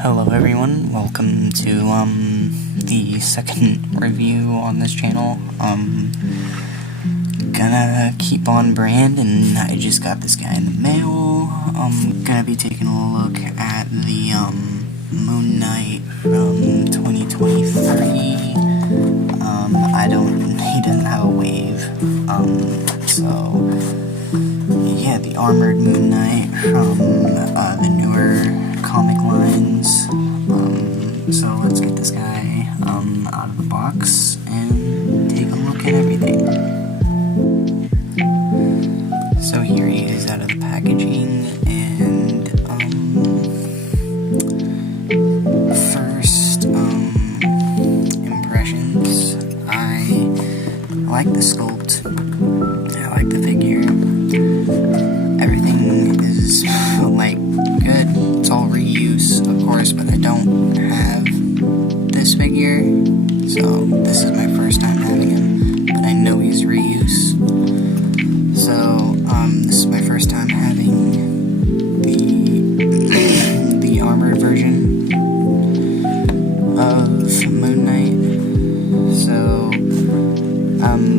Hello everyone, welcome to the second review on this channel. Gonna keep on brand, and I just got this guy in the mail. I'm gonna be taking a look at the Moonkight from 2023. He doesn't have a wave, so yeah, the armored Moonkight from the newer comic lines. So let's get this guy out of the box and take a look at everything. So here he is out of the packaging, and first impressions. I like the sculpt. I like the figure. Everything is like good. It's all reuse, of course, but I don't have this figure, so this is my first time having him, but I know he's reuse. So this is my first time having the armored version of Moonkight. So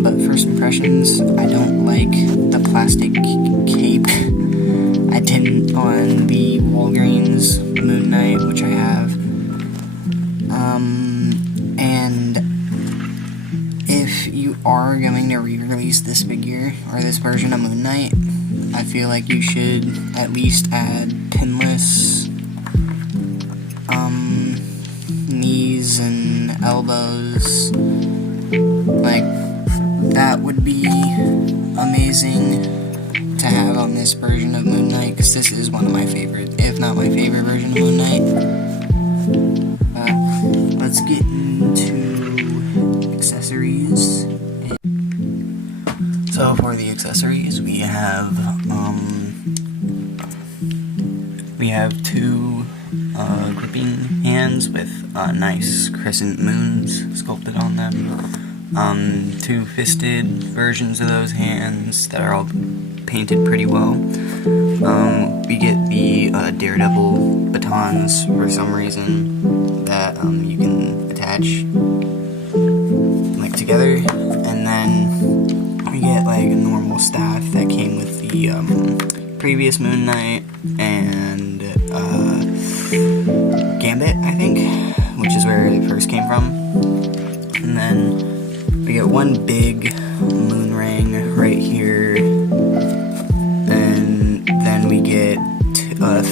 but first impressions, I don't like the plastic cape. I didn't on the Walgreens Moonkight, which I have. And if you are going to re-release this figure, or this version of Moonkight, I feel like you should at least add pinless knees and elbows. Like, that would be amazing to have on this version of Moonkight, because this is one of my favorite, if not my favorite version of Moonkight. Let's get into accessories. So for the accessories, we have two gripping hands with nice crescent moons sculpted on them. Two fisted versions of those hands that are all painted pretty well. We get the Daredevil batons for some reason that you can attach like together, and then we get like a normal staff that came with the previous Moonkight and Gambit, I think, which is where it first came from. And then we get one big moon ring right here, and then we get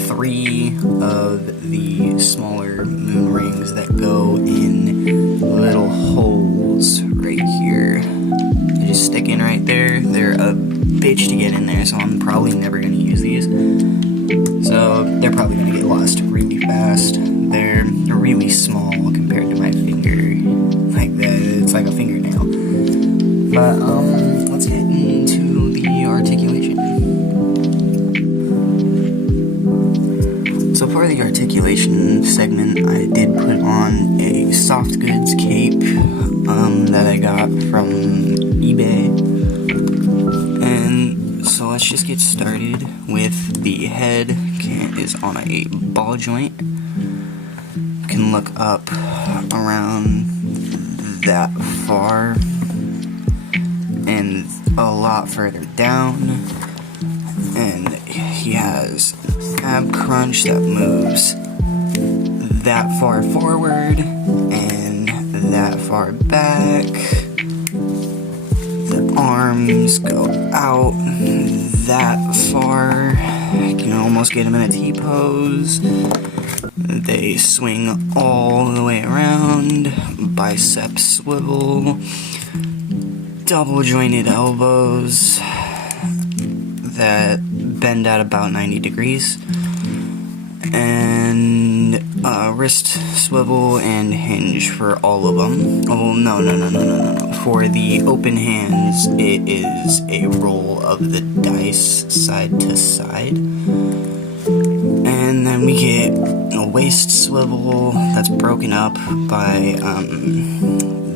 three of the smaller moon rings that go in little holes right here. They just stick in right there. They're a bitch to get in there, so I'm probably never going to use these. So they're probably going to get lost really fast. They're really small compared to my finger. Like that, it's like a fingernail. But let's get into the articulation. So for the articulation segment, I did put on a soft goods cape that I got from eBay. And so let's just get started with the head. Is on a ball joint. You can look up around that far and a lot further down, and he has ab crunch that moves that far forward and that far back. The arms go out that far. You can almost get him in a T-pose. They swing all the way around. Bicep swivel. Double jointed elbows that bend at about 90 degrees. And wrist swivel and hinge for all of them. Oh, no. For the open hands, it is a roll of the dice side to side. And then we get a waist swivel that's broken up by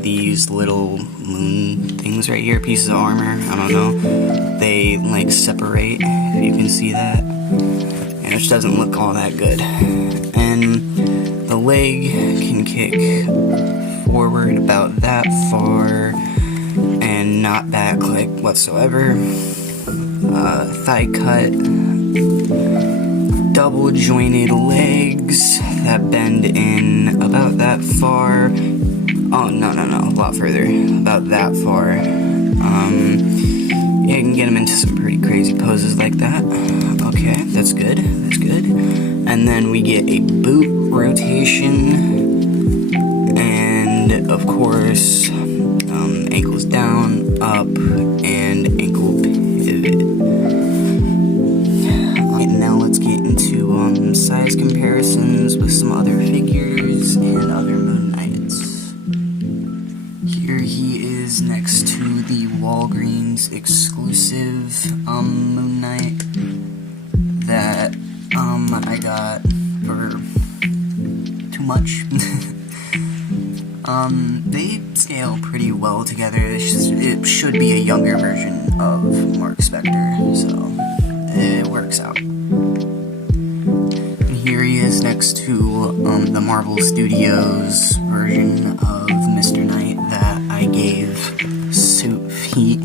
these little moon things right here, pieces of armor. I don't know. They like separate, if you can see that. Which doesn't look all that good. And leg can kick forward about that far and not back like whatsoever. Thigh cut, double jointed legs that bend in about that far. Oh, no, a lot further, about that far. Yeah, you can get them into some pretty crazy poses like that. Okay, that's good. And then we get a boot rotation, and of course, ankles down, up, and ankle pivot. Now let's get into size comparisons with some other figures and other Moon Knights. Here he is next to the Walgreens exclusive Moon Knight that I got for too much. They scale pretty well together. It should be a younger version of Mark Spector, so it works out. And here he is next to the Marvel Studios version of Mr. Knight that I gave suit feet.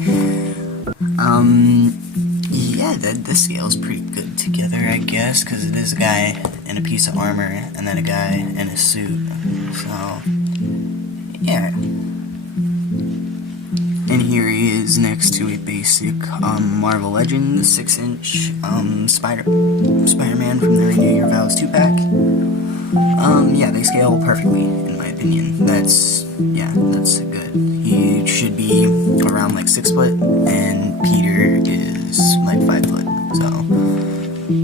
Yeah, the scale's pretty good together, I guess, because it is a guy in a piece of armor and then a guy in a suit, so yeah. And here he is next to a basic Marvel Legends 6-inch Spider-Man from the Radio Your Vows 2-pack. Yeah, they scale perfectly, in my opinion. That's good. He should be around like 6 foot, and Peter is like 5 foot, so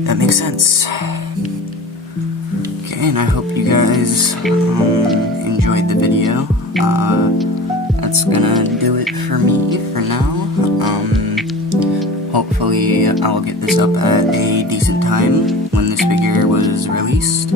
that makes sense. Okay, and I hope you guys enjoyed the video. That's gonna do it for me for now. Hopefully I'll get this up at a decent time when this figure was released.